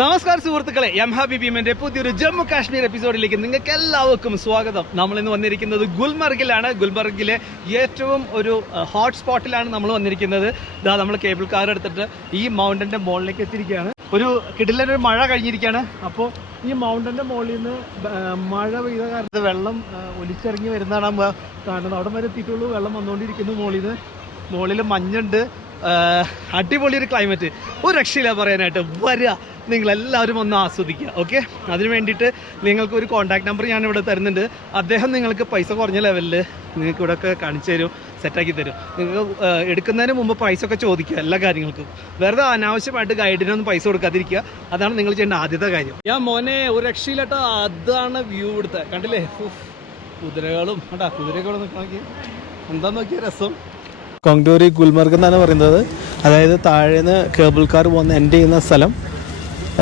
നമസ്കാരം സുഹൃത്തുക്കളെ, യമഹ BBMന്റെ പുതിയൊരു ജമ്മു കാശ്മീർ എപ്പിസോഡിലേക്ക് നിങ്ങൾക്ക് എല്ലാവർക്കും സ്വാഗതം. നമ്മൾ ഇന്ന് വന്നിരിക്കുന്നത് ഗുൽമർഗിലാണ്. ഗുൽമർഗിലെ ഏറ്റവും ഒരു ഹോട്ട്സ്പോട്ടിലാണ് നമ്മൾ വന്നിരിക്കുന്നത്. ഇതാ നമ്മൾ കേബിൾ കാർ എടുത്തിട്ട് ഈ മൗണ്ടന്റെ മുകളിലേക്ക് എത്തിയിരിക്കുകയാണ്. ഒരു കിടിലൊരു മഴ കഴിഞ്ഞിരിക്കുകയാണ്. അപ്പോൾ ഈ മൗണ്ടന്റെ മുകളിൽ നിന്ന് മഴ പെയ്ത കാരണം വെള്ളം ഒലിച്ചിറങ്ങി വരുന്നതാണ് കാണുന്നത്. അവിടെ വരെ എത്തിയിട്ടുള്ളൂ. വെള്ളം വന്നുകൊണ്ടിരിക്കുന്നു. മുകളിൽ മഞ്ഞുണ്ട്. അടിപൊളി ഒരു ക്ലൈമറ്റ്, ഒരു രക്ഷയില്ല പറയാനായിട്ട്. വരിക, നിങ്ങളെല്ലാവരും ഒന്ന് ആസ്വദിക്കുക. ഓക്കെ, അതിന് വേണ്ടിയിട്ട് നിങ്ങൾക്ക് ഒരു കോൺടാക്ട് നമ്പർ ഞാനിവിടെ തരുന്നുണ്ട്. അദ്ദേഹം നിങ്ങൾക്ക് പൈസ കുറഞ്ഞ ലെവലിൽ നിങ്ങൾക്ക് ഇവിടെ ഒക്കെ കാണിച്ചു തരും, സെറ്റാക്കി തരും. നിങ്ങൾക്ക് എടുക്കുന്നതിന് മുമ്പ് പ്രൈസ് ഒക്കെ ചോദിക്കുക എല്ലാ കാര്യങ്ങൾക്കും. വെറുതെ അനാവശ്യമായിട്ട് ഗൈഡിനൊന്നും പൈസ കൊടുക്കാതിരിക്കുക. അതാണ് നിങ്ങൾ ചെയ്യേണ്ട ആദ്യത്തെ കാര്യം. ഞാൻ മോനെ ഒരു രക്ഷയില്ലാട്ടോ. അതാണ് വ്യൂ ഇവിടുത്തെ, കണ്ടില്ലേ? കുതിരകളും കേട്ടാ, കുതിരകളും നോക്കി എന്താ നോക്കിയ രസം. കോങ്ടൂരി ഗുൽമർഗ് എന്നാണ് പറയുന്നത്. അതായത് താഴേന്ന് കേബിൾ കാർ വന്ന് എൻഡ് ചെയ്യുന്ന സ്ഥലം.